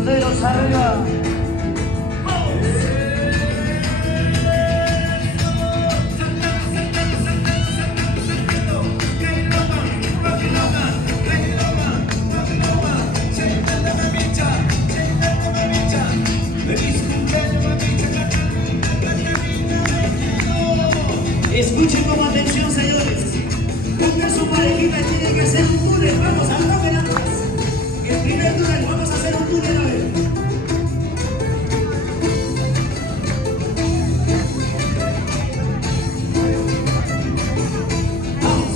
sonderos arriba. Escuchen con atención, señores. Busquen su parejita y tienen que hacer un túnel. Vamos a toque nada más. El primer túnel, vamos a hacer un túnel a ver. Vamos.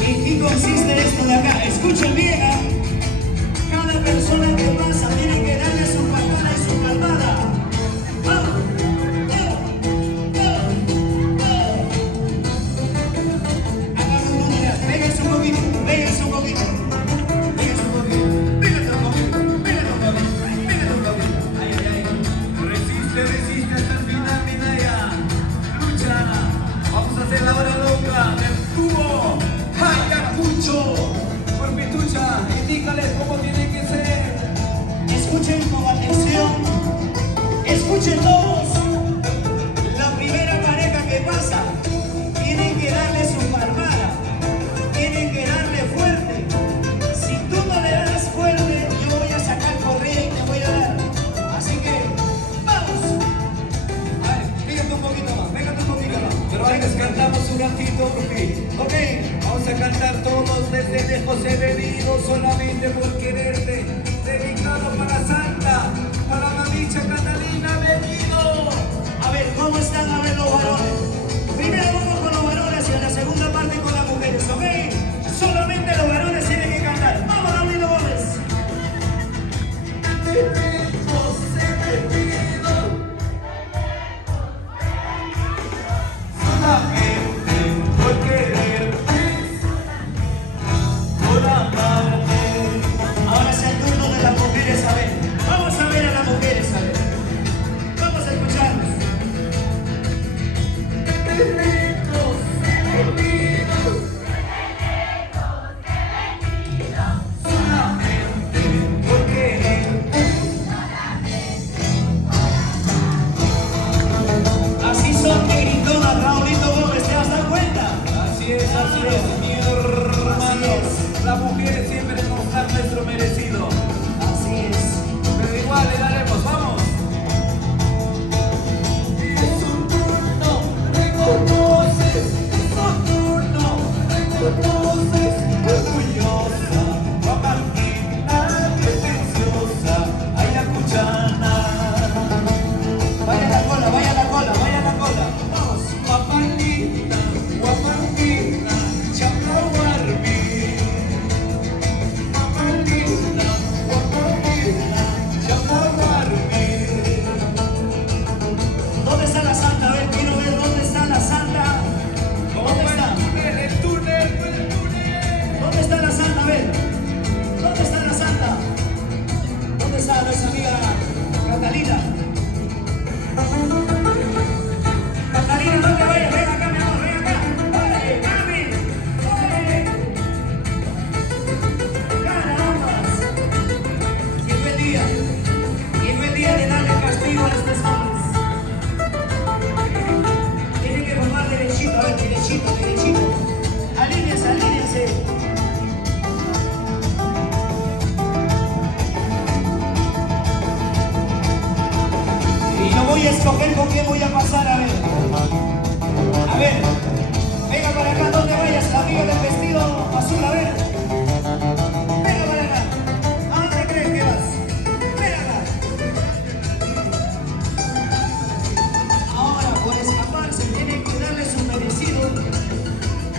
¿En qué consiste esto de acá? Escuchen bien, ¿eh? Cada persona que pasa tiene que darle su palmada y su palmada. ¡Vamos! Escuchen con atención, escuchen todos. La primera pareja que pasa, tienen que darle su palmada, tienen que darle fuerte. Si tú no le das fuerte, yo voy a sacar correa y te voy a dar. Así que, vamos. A ver, pégate un poquito más, pégate un poquito más. Pero antes cantamos un ratito, Ok, vamos a cantar todos desde lejos he venido solamente por quererte. Dedicado para Santa, para Mamicha Catalina, venido. a ver, ¿cómo están? A ver los varones. Primero vamos con los varones y en la segunda parte con las mujeres, ¿ok? Solamente los varones tienen que cantar. ¡Vamos, Ramiro Gómez! Ahora es el turno de las mujeres, a ver. Vamos a ver a las mujeres, a ver. Vamos a escucharnos. Así son de gritonas, Raulito Gómez, ¿te has dado cuenta? Así es, mi hermano. Las mujeres siempre nos dan nuestro merecido. Así es. Pero igual le daremos, vamos. Es un turno, reconoces. Es un turno, reconoces. Orgullosa, guapangina, pretenciosa. Ay, la cuchana. Vaya la cola, vaya la cola, vaya la cola. Vamos. Guapangina, guapangina, chapla guarbi. Guapangina, guapangina, chapla guarbi. ¿Dónde está la santa? A ver, quiero ver dónde está la santa. ¿Dónde está? El túnel. ¿Dónde está la santa? A ver. ¿Dónde está la santa? ¿Dónde está nuestra amiga Catalina? Catalina, no te vayas, ven acá, mi amor, ven acá. ¡Oye, mami! ¡Oye! ¡Carambas! Llegó el día de darle castigo a estos hombres. Tienen que formar derechito, a ver, derechito. Alíñense. Y yo voy a escoger con quién voy a pasar, a ver. A ver, venga para acá, donde vayas, la amiga del vestido azul, a ver. Venga para acá. ¿A dónde crees que vas? Ven acá. Ahora, por escaparse, tienen que darle su merecido.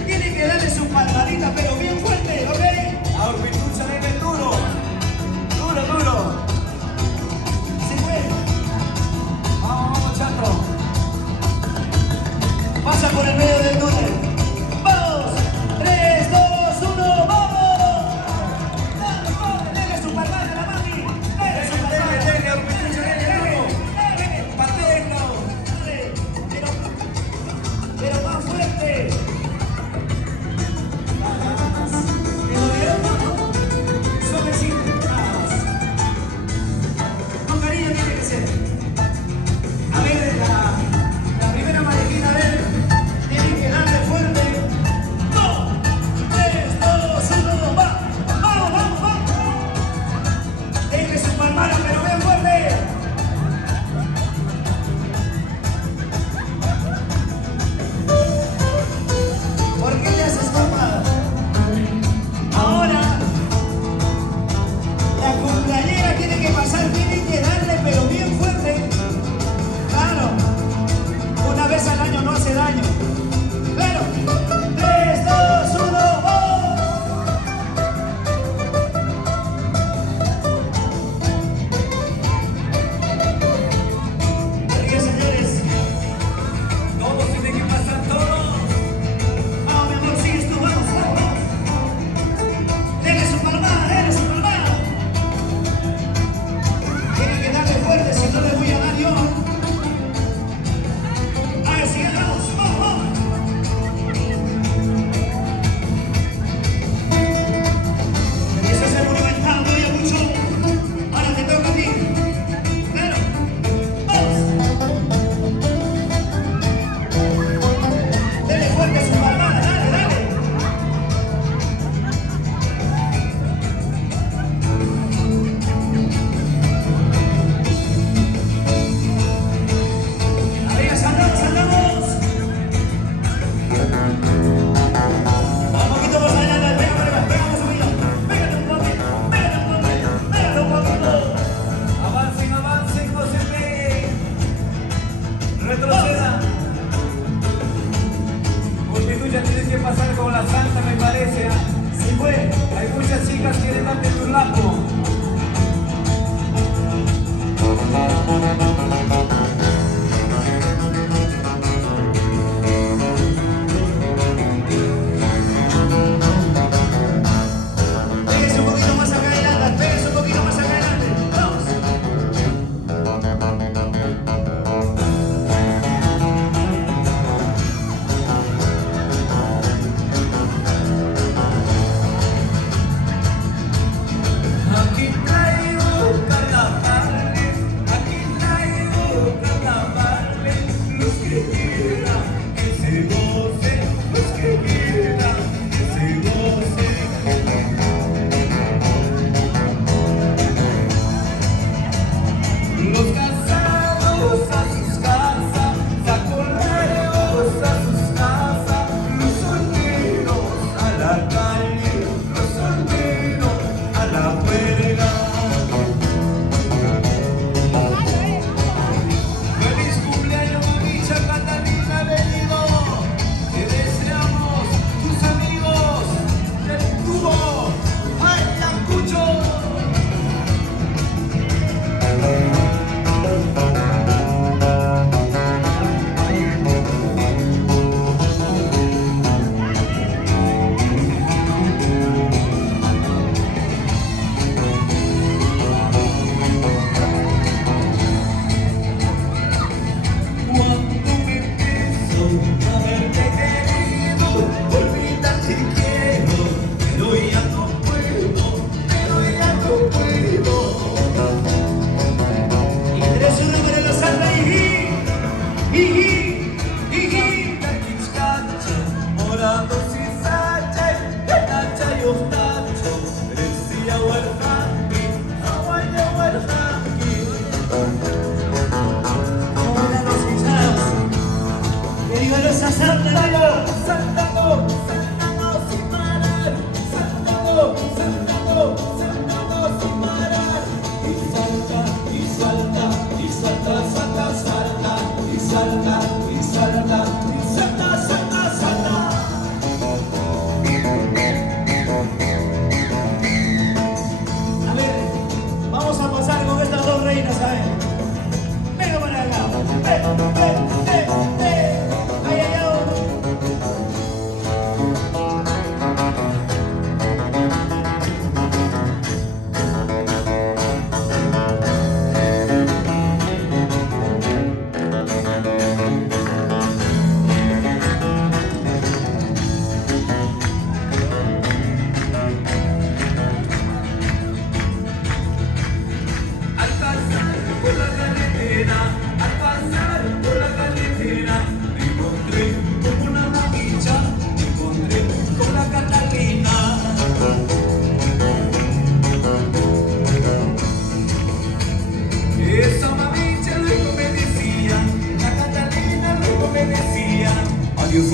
Tienen que darle su palmadita, pero bien fuerte, ¿ok? A Urpitucha, nene, duro. Se fue. Vamos, chato. Pasa por el medio del túnel. ¡Vamos! 3, 2, 1, ¡vamos!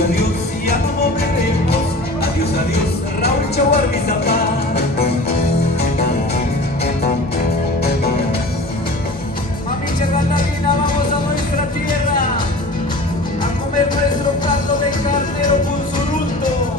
adiós, ya no volveremos. Adiós, adiós, Raúl Chaguardi Zapata. Mamicha Catalina, vamos a nuestra tierra a comer nuestro caldo de carnero con surulto.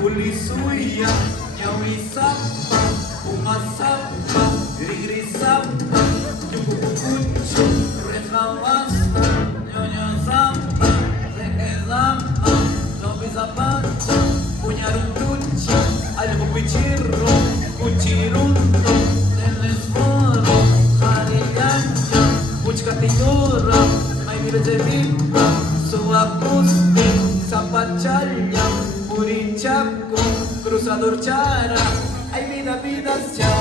Ulisuya, Yawisapa, Umasapa, Rigrisapa, Yucucucho, Rejabasta, Ñoñazapa, Rejezapa, Lopizapacha, Puñarunducha, Albupichirro, Cuchirundo, Telesforo, Jarillancha, Puchcatillora, Maybirjevita, Suacuste, Zapachalla, Urichaco, Cruzador Chara, ay vida, vida, ya.